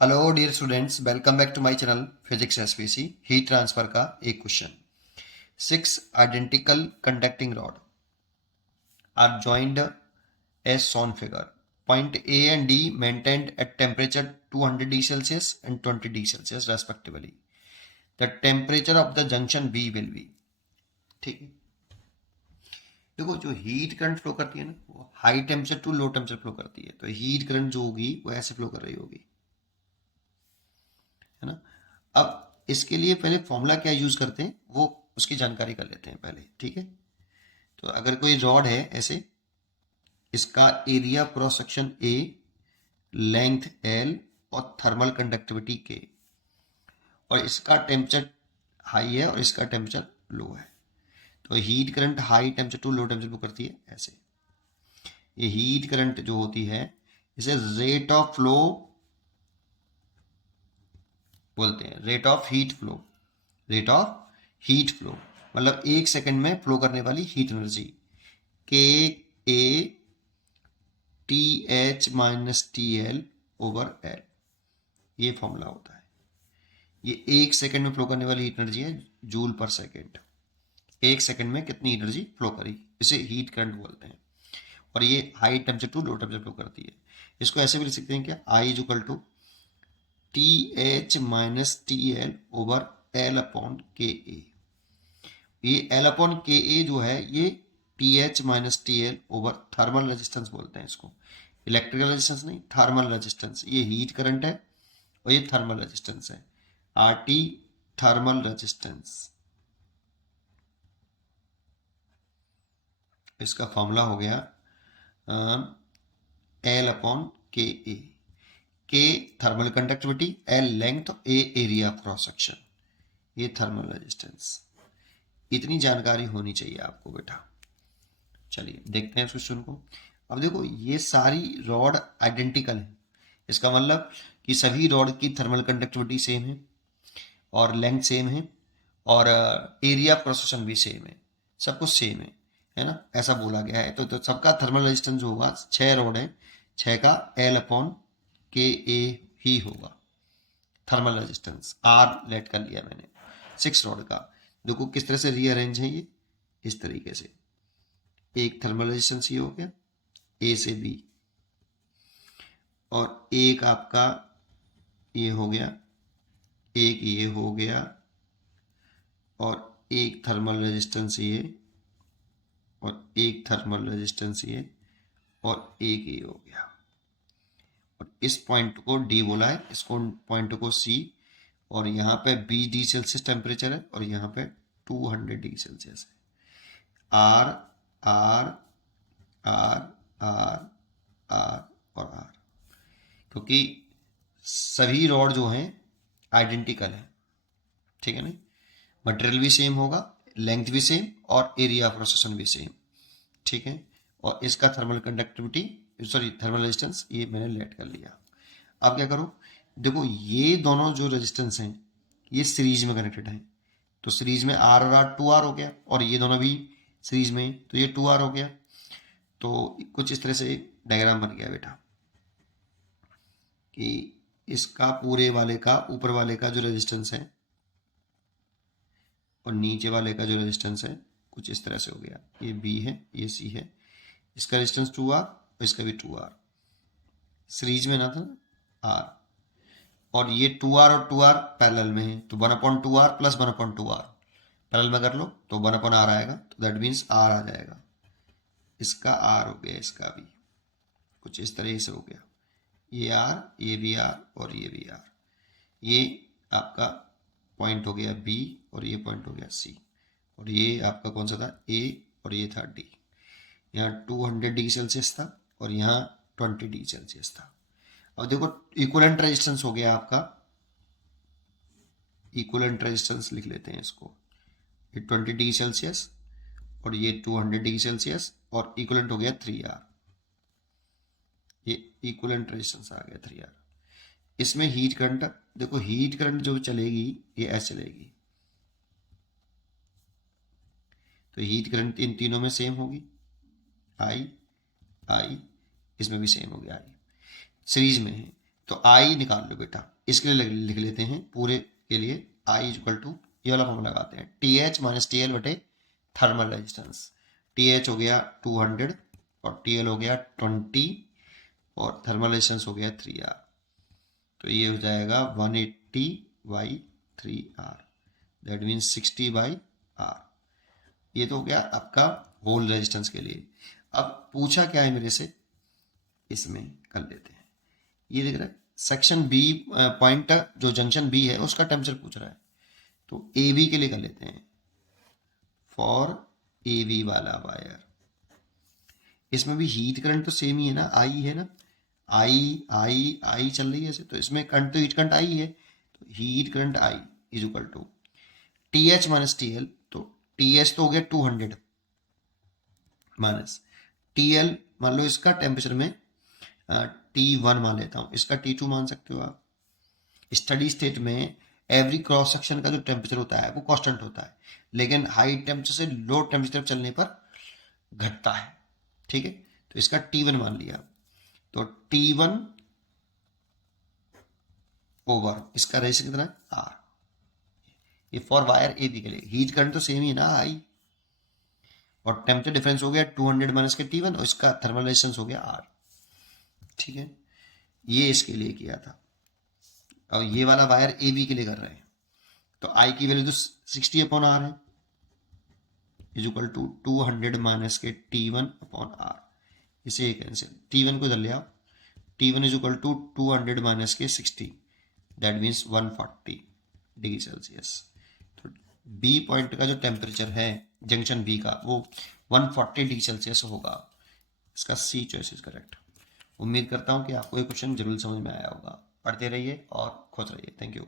Hello dear students, welcome back to my channel physics SPC. Heat transfer का एक question. 6 identical conducting rod are joined as shown figure. Point A and D maintained at temperature 200 D Celsius and 20 D Celsius respectively. The temperature of the junction B will be। ठीक है, देखो जो heat current flow करती है ना, वो high temperature to low temperature flow करती है। तो हीट करंट जो होगी वो ऐसे फ्लो कर रही होगी, है ना। अब इसके लिए पहले फॉर्मूला क्या यूज करते हैं वो उसकी जानकारी कर लेते हैं पहले, ठीक है। तो अगर कोई रॉड है ऐसे, इसका area cross section A, length L और थर्मल कंडक्टिविटी के, और इसका टेम्परेचर हाई है और इसका टेम्परेचर लो है। तो heat current high temperature to low temperature को करती है ऐसे। ये हीट करंट जो होती है इसे रेट ऑफ फ्लो बोलते हैं, rate of heat flow. Rate of heat flow मतलब 1 सेकंड में फ्लो करने वाली हीट एनर्जी, के A T H minus T L over L, ये फॉर्मूला होता है। ये 1 सेकंड में फ्लो करने वाली हीट एनर्जी है, जूल पर सेकेंड। 1 सेकंड में कितनी एनर्जी फ्लो करी, इसे हीट करंट बोलते हैं। और ये high temperature to low temperature flow करती है। इसको ऐसे भी लिख सकते हैं क्या, I is equal to T H minus T L over L upon K A. ये एल अपॉन के ए जो है ये T H minus T L over thermal resistance बोलते हैं इसको। इलेक्ट्रिकल रेजिस्टेंस नहीं, थर्मल रेजिस्टेंस। ये हीट करंट है और ये थर्मल रेजिस्टेंस है, आर टी थर्मल रेजिस्टेंस। इसका फॉर्मूला हो गया एल अपॉन के ए। के थर्मल कंडक्टिविटी, एल लेंथ, ए एरिया क्रॉस सेक्शन, ये थर्मल रेजिस्टेंस। इतनी जानकारी होनी चाहिए आपको बेटा। चलिए देखते हैं इस क्वेश्चन को। अब देखो ये सारी रॉड आइडेंटिकल है, इसका मतलब कि सभी रॉड की थर्मल कंडक्टिविटी सेम है और लेंथ सेम है और एरिया क्रॉस सेक्शन भी सेम है, सब कुछ सेम है ना, ऐसा बोला गया है। तो सबका थर्मल रेजिस्टेंस जो होगा, 6 रॉड है, 6 का एल अपॉन के ए ही होगा। थर्मल रेजिस्टेंस आर लेट कर लिया मैंने 6 रॉड का। देखो किस तरह से रीअरेंज है ये, इस तरीके से। एक थर्मल रेजिस्टेंस ये हो गया ए से बी, और एक आपका ये हो गया, एक ये हो गया, और एक थर्मल रेजिस्टेंस ये, और एक थर्मल रेजिस्टेंस ये, और एक ये हो गया। और इस पॉइंट को डी बोला है, इसको पॉइंट को सी, और यहाँ पे 20 डिग्री सेल्सियस टेम्परेचर है और यहाँ पे 200 डिग्री सेल्सियस है। R R R R R और आर, क्योंकि सभी रॉड जो हैं आइडेंटिकल है, ठीक है ना। मटेरियल भी सेम होगा, लेंथ भी सेम और एरिया ऑफ रोटेशन भी सेम, ठीक है। और इसका thermal conductivity, sorry thermal resistance, ये मैंने लेट कर लिया। अब क्या करो, देखो ये दोनों जो रेजिस्टेंस हैं ये सीरीज में कनेक्टेड हैं। तो सीरीज में आर और आर 2R हो गया, और ये दोनों भी सीरीज में, तो ये 2R हो गया। तो कुछ इस तरह से डायग्राम बन गया बेटा कि इसका पूरे वाले का, ऊपर वाले का जो रेजिस्टेंस है और नीचे वाले का जो रेजिस्टेंस है कुछ इस तरह से हो गया। ये बी है, ये सी है, इसका रेजिस्टेंस 2R और इसका भी 2R, सीरीज में ना था आर। और ये 2R और 2R पैरेलल में है, तो 1/2R प्लस 1/2R पैरेलल में कर लो तो 1/R आएगा, तो दैट मीन्स R आ जाएगा। इसका R हो गया, इसका भी कुछ इस तरह से हो गया। ये R, ये भी R और ये भी R। ये आपका पॉइंट हो गया B और ये पॉइंट हो गया C, और ये आपका कौन सा था A और ये था D। यहाँ 200 डिग्री सेल्सियस था और यहाँ 20 डिग्री सेल्सियस था। अब देखो इक्विवेलेंट रेजिस्टेंस हो गया आपका, इक्विवेलेंट रेजिस्टेंस लिख लेते हैं इसको। ये 20 डिग्री सेल्सियस और ये 200 डिग्री सेल्सियस, और इक्विवेलेंट हो गया 3R। ये इक्विवेलेंट रेजिस्टेंस आ गया 3R। इसमें हीट करंट, देखो हीट करंट जो चलेगी ये ऐसे चलेगी, तो हीट करंट इन तीनों में सेम होगी, आई आई, इसमें भी सेम होगी आई, सीरीज में है। तो आई निकाल लो बेटा, इसके लिए लिख लेते हैं पूरे के लिए आई इक्वल टू, ये वाला फॉर्मूला लगाते हैं, T H minus T L बटे थर्मल रेजिस्टेंस। टी एच हो गया 200 और टी एल हो गया 20 और थर्मल रेजिस्टेंस हो गया 3R। तो ये हो जाएगा 180 by 3R, that means 60 by R। ये तो हो गया आपका होल रेजिस्टेंस के लिए। अब पूछा क्या है मेरे से, इसमें कर लेते हैं। ये देख रहा है सेक्शन बी पॉइंट, जो जंक्शन बी है उसका टेम्परेचर पूछ रहा है, तो ए बी के लिए कर लेते हैं। फॉर ए बी वाला वायर, इसमें भी हीट करंट तो सेम ही है ना, आई है ना, आई आई आई चल रही है ऐसे, तो इसमें करंट तो हीट करंट आई है, तो heat current I is equal to T H minus T L. तो टी एच तो हो गया 200 माइनस टी एल, मान लो इसका टेम्परेचर में T1 मान लेता हूँ, इसका T2 मान सकते हो आप। स्टडी स्टेट में एवरी क्रॉस सेक्शन का जो टेम्परेचर होता है वो कांस्टेंट होता है, लेकिन हाई टेम्परेचर से लो टेम्परेचर चलने पर घटता है, ठीक है। तो इसका T1 मान लिया, तो T1 ओवर इसका रेशियो कितना है R। ये फॉर वायर ए बी के लिए हीट करंट तो सेम ही है ना आई, और टेम्परेचर डिफरेंस हो गया 200 माइनस के T1 और इसका थर्मल रेजिस्टेंस हो गया R, ठीक है। ये इसके लिए किया था, और ये वाला वायर ए बी के लिए कर रहे हैं। तो आई की वैल्यू तो 60 अपॉन आर है, इज इक्वल टू 200 माइनस के T1 अपॉन आर। इसे कैंसिल, T1 को इधर ले आओ, T1 is equal to 200 minus के 60, दैट मीन्स 140 डिग्री सेल्सियस। तो बी पॉइंट का जो टेम्परेचर है जंक्शन बी का वो 140 डिग्री सेल्सियस होगा। इसका सी चॉइस इज करेक्ट। उम्मीद करता हूँ कि आपको ये क्वेश्चन जरूर समझ में आया होगा। पढ़ते रहिए और खुश रहिए। Thank you.